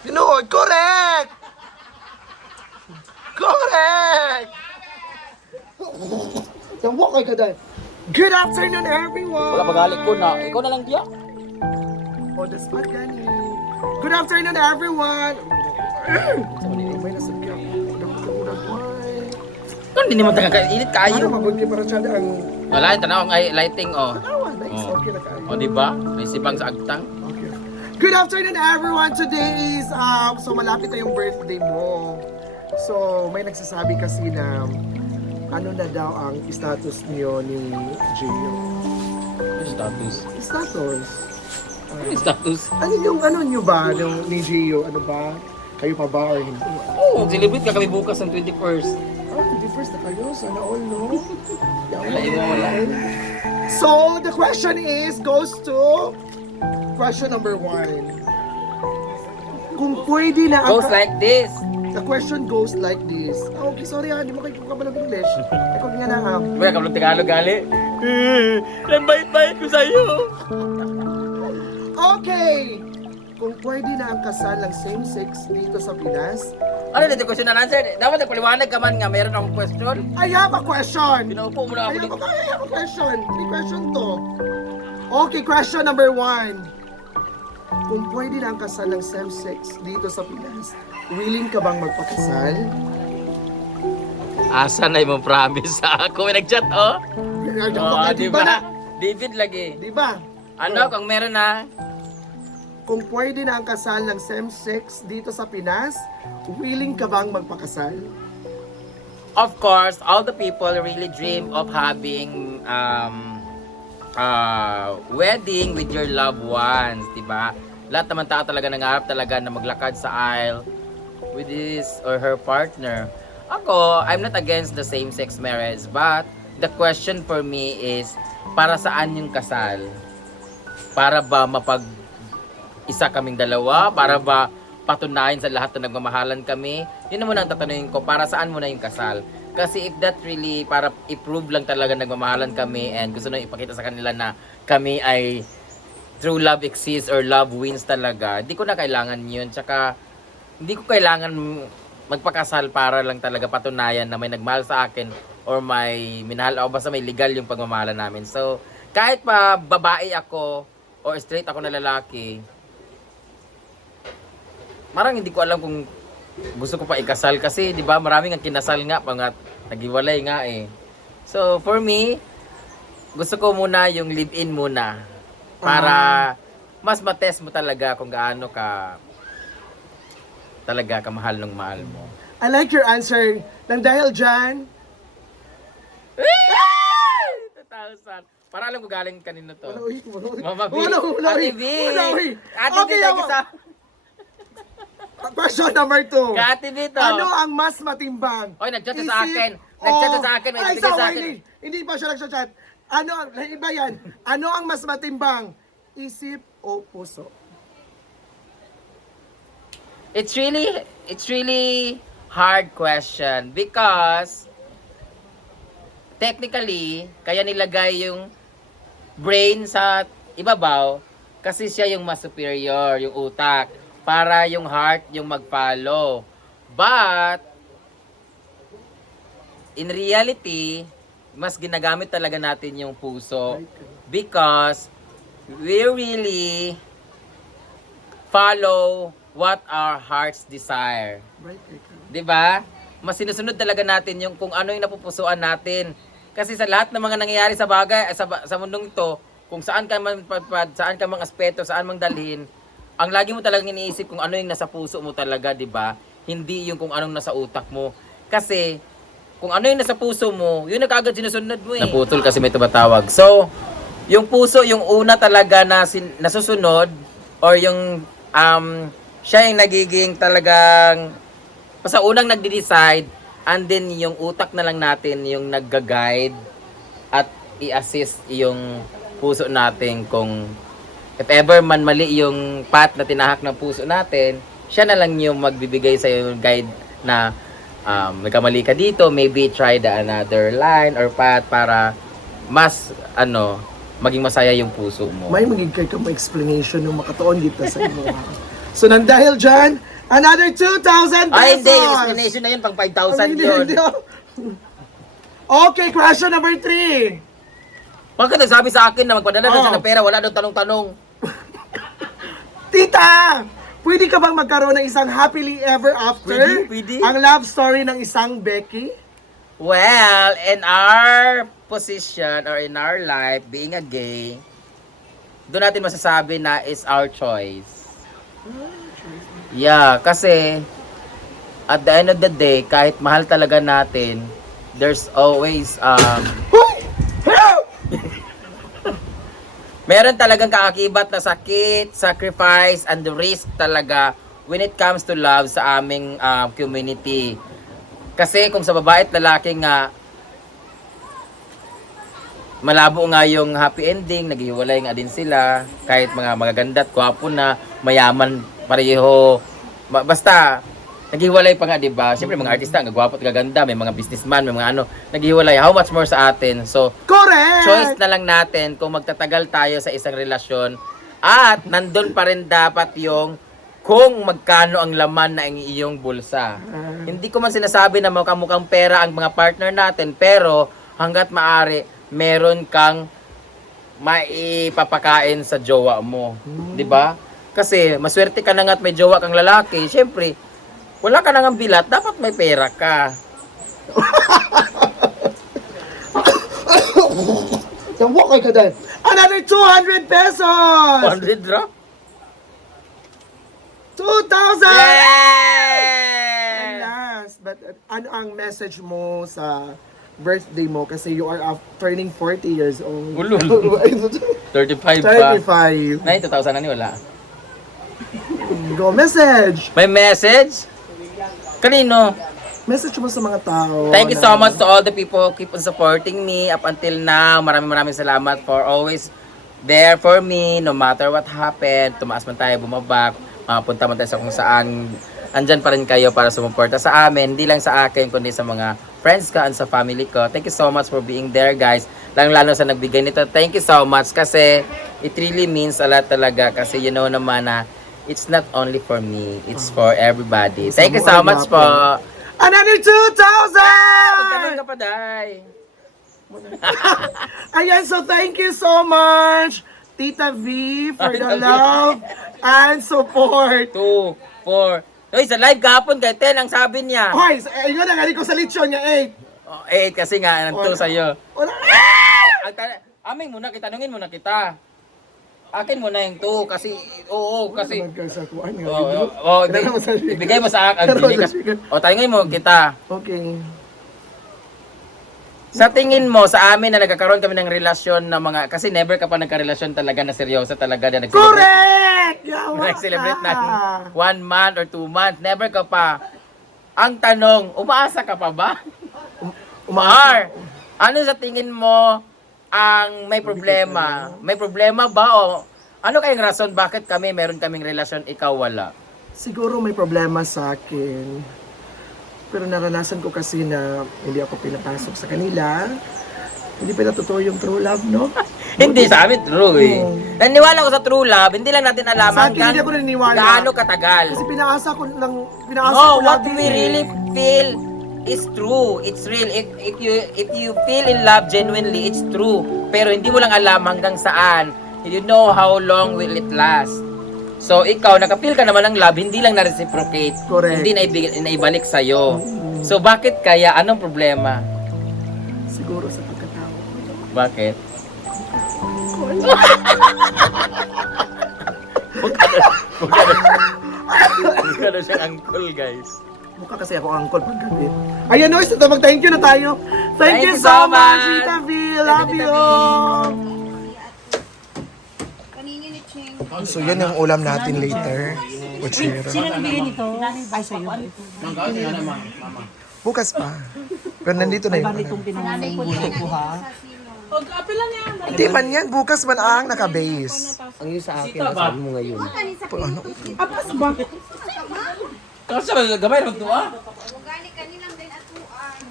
Tinuod, correct! Correct! Tawa kay ka dahil. Good afternoon, everyone! Wala pagalit ko na. Ikaw na lang diya. On the spot, gani. Good afternoon, everyone! May nasagyan. Kung hindi naman tagakainit Ano, kayo. mabuti para siya ang... Wala, tanaw ang lighting oh. Tanawa, nice. Oh. Okay na kayo. O diba? May sibang sa agtang. Okay. Good afternoon, everyone! Today is, so malapit na yung birthday mo. So, may nagsasabi kasi na, ano na daw ang status niyo ni Gio? Status. Status? Status. Ano nyo ba, ni Gio? Ano ba? Kayo pa ba or hindi? Oo, celebrate ka kami bukas ng 21st. Oh, 21st na kayo. Sana all, no? Wala, wala. So, the question goes to question number 1. Kung pwede na ang... Goes like this. The question goes like this. Okay, sorry ha, hindi mo kayo ka ba ng English? Ikaw nga na ha. May kablong Tagalog gali. Ang bait-bait ko sa'yo. Okay! Kung pwede na ang kasal ng same-sex dito sa Pinas, Ano dito question and answer? Dapat nagpaliwanag ka man nga meron akong question. I have a question! Pinaupo mo na ako dito. I have a question. May question to. Okay, question number 1. Kung pwede na ang kasal ng same-sex dito sa Pinas, willing ka bang magpakasal? Asa na yung promise sa ako? May nag-chat oh. Di ba? David lagi. Di ba? Ano kung meron na? Kung pwede na ang kasal ng same-sex dito sa Pinas, willing ka bang magpakasal? Of course, all the people really dream of having wedding with your loved ones, diba? Lahat naman tao talaga nangarap talaga na maglakad sa aisle with his or her partner. Ako, I'm not against the same-sex marriage, but the question for me is, para saan yung kasal? Para ba isa kaming dalawa? Para ba patunayan sa lahat na nagmamahalan kami? Yun naman ang tatanungin ko, para saan mo na yung kasal? Kasi if that really, para i-prove lang talaga nagmamahalan kami and gusto nang ipakita sa kanila na kami ay true love exists or love wins talaga, di ko na kailangan yun. Tsaka, hindi ko kailangan magpakasal para lang talaga patunayan na may nagmahal sa akin or may minahal ako, basta may legal yung pagmamahalan namin. So, kahit pa babae ako or straight ako na lalaki, marang hindi ko alam kung gusto ko pa ikasal kasi 'di ba maraming ang kinasal nga pangat naghiwalay nga eh. So for me, gusto ko muna yung live-in muna para mas matest mo talaga kung gaano ka talaga kamahal ng mahal mo. I like your answer. Nang dahil dyan, 2,000. Para alam ko galing kanino to. Mama B. Ate B. Ate B lagi sa Question number 2. Ate B to. Ano ang mas matimbang? Oy, nag-chat siya sa akin. Nag-chat siya sa akin, may bigay sa akin. Hindi pa siya nag-chat. Ano, iba yan. Ano ang mas matimbang? Isip o puso? It's really hard question because technically kaya nilagay yung brain sa ibabaw kasi siya yung mas superior, yung utak, para yung heart yung mag-follow. But in reality, mas ginagamit talaga natin yung puso because we really follow what our hearts desire. Right, 'Di ba? Mas sinusunod talaga natin yung kung ano yung napupusuan natin. Kasi sa lahat ng mga nangyayari sa bagay sa mundong ito, kung saan ka man padpad, saan ka mang aspeto, saan mang dalhin, ang lagi mo talagang iniisip kung ano yung nasa puso mo talaga, 'di ba? Hindi yung kung anong nasa utak mo. Kasi kung ano yung nasa puso mo, yun na kaagad sinusunod mo eh. Naputol kasi may tumatawag. So, yung puso yung una talaga na nasusunod or yung siya yung nagiging talagang sa unang nagde-decide, and then yung utak na lang natin yung nagga-guide at i-assist yung puso natin kung if ever man mali yung path na tinahak ng puso natin, siya na lang yung magbibigay sa yung guide na nagkamali ka dito, maybe try the another line or path para mas maging masaya yung puso mo. May magigkay ka explanation ng makatuon dito sa imo. So nang dahil dyan, Another 2,000 pesos! Ay, hindi. Yung explanation na yun, pang 5,000 yun. Okay, question number 3. Bakit nagsabi sa akin na magpadala na siya Oh. ng pera, wala daw tanong-tanong. Tita! Pwede ka bang magkaroon ng isang happily ever after? Pwede. Ang love story ng isang Becky? Well, in our position or in our life, being a gay, doon natin masasabi na is our choice. Yeah, kasi at the end of the day, kahit mahal talaga natin, there's always Hoy! Help! meron talagang kaakibat na sakit, sacrifice, and the risk talaga when it comes to love sa aming community. Kasi kung sa babae at lalaki nga, malabo nga yung happy ending, naghiwalay nga din sila, kahit mga magaganda at gwapo na, mayaman pareho. Basta, naghiwalay pa nga, di ba? Siyempre, mga artista, ang gwapo at gaganda, may mga businessman, may mga ano, naghiwalay. How much more sa atin? So, Correct! choice na lang natin kung magtatagal tayo sa isang relasyon at nandun pa rin dapat yung kung magkano ang laman na ang iyong bulsa. Hindi ko man sinasabi na mukhang pera ang mga partner natin, pero hanggat maaari, meron kang maipapakain sa jowa mo. Di ba? Kasi maswerte ka na nga at may jowa kang lalaki, syempre, wala ka nang bilat, dapat may pera ka. Nawak ay ka dahil. Another 200 pesos! 100 drop? 2,000! Yay! And last, but ano ang message mo sa birthday mo? Kasi you are turning 40 years old. Ulul. 35 pa. 35. 9,000 na ni wala. Go, message! May message? Kanino? Message mo sa mga tao. Thank you so much to all the people who keep on supporting me up until now. Maraming salamat for always there for me no matter what happened. Tumaas man tayo, bumaba, punta man tayo sa kung saan. Andyan pa rin kayo para sumuporta sa amin. Hindi lang sa akin, kundi sa mga friends ko and sa family ko. Thank you so much for being there, guys. Lalo sa nagbigay nito. Thank you so much kasi it really means a lot talaga. Kasi you know naman na it's not only for me, it's for everybody. Thank you so much po. Another 2,000! Magkaroon ka pa, Day. Ayan, so thank you so much, Tita V, for the love and support. 2, 4. Uy, sa live kahapon kay Ten, ang sabi niya. Hoy, ayun na, galing ko sa lechon niya, 8. Oh, 8 kasi nga, nandito sa'yo. Wala. Aming muna, tanungin muna kita. Akin muna yung 2 kasi, oo, kasi. Magkasakuan nga. Ibigay mo sa akin. O, tanungin mo kita. Okay. Sa tingin mo, sa amin na nagkakaroon kami ng relasyon na mga, kasi never ka pa nagka-relasyon talaga na seryoso talaga na nag-celebrate. Correct! Yawa Nag-celebrate na ka. 1 month or 2 months. Never ka pa. Ang tanong, umaasa ka pa ba? Umar, ano sa tingin mo ang may problema? May problema ba o ano kayong rason bakit kami meron kaming relasyon, ikaw wala? Siguro may problema sa akin. Pero naranasan ko kasi na hindi ako pinapasok sa kanila. Hindi pa natutuwa yung true love, no? Hindi sa amin true eh. Oo. Naniwala ko sa true love, hindi lang natin alam Sa akin, hindi ako naniniwala. gaano katagal. Kasi pinaasa ko No, what lagi we eh. really feel is true. It's real. If you feel in love genuinely, it's true. Pero hindi mo lang alam hanggang saan. You know how long will it last. So ikaw, nakapil ka naman ng love, hindi lang na-reciprocate. Correct. Hindi naibalik sa'yo. So bakit kaya? Anong problema? Siguro sa pagkatao. Bakit? Mukha na siyang uncle, guys. Mukha kasi ako uncle paggabi. Ayan, Nois, ito mag-thank you na tayo. Thank you Thank you so so much, much. Tita V. Love Tita you. So, yan yung ulam natin later. Kutsira. Sino nagbigay nito? Ay, sa'yo. Bukas pa. Pero nandito na yung Itong pinanganay ko ha. Hindi man yan. Bukas man ang naka-base. Ang yun sa akin, sabi mo ngayon. Ano? Kasi gamay rin ito ah.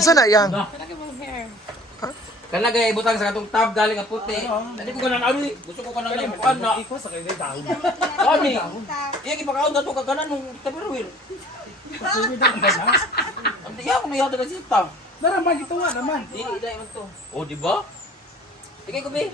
Saan na yan? Kanagay ibutang sa katong tab galing ang puti. Hindi ko ganang ano eh. Gusto ko kanang limpuan na. Ikaw sa kanya daw. Kani. Iya gipakaon dato kaganan nung Tupperware. Ang tiya ko niyata na sita. Naman, ito nga naman. Dili dai man to. Oh, di ba? Sige ko be.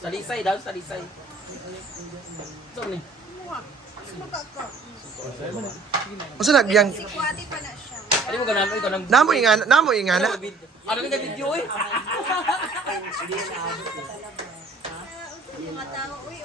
Salisay daw, salisay. So ni. Usa nagbiyang Ano mo ganun ko nang namo ingana. Ano nga video eh? Mga tao, uy,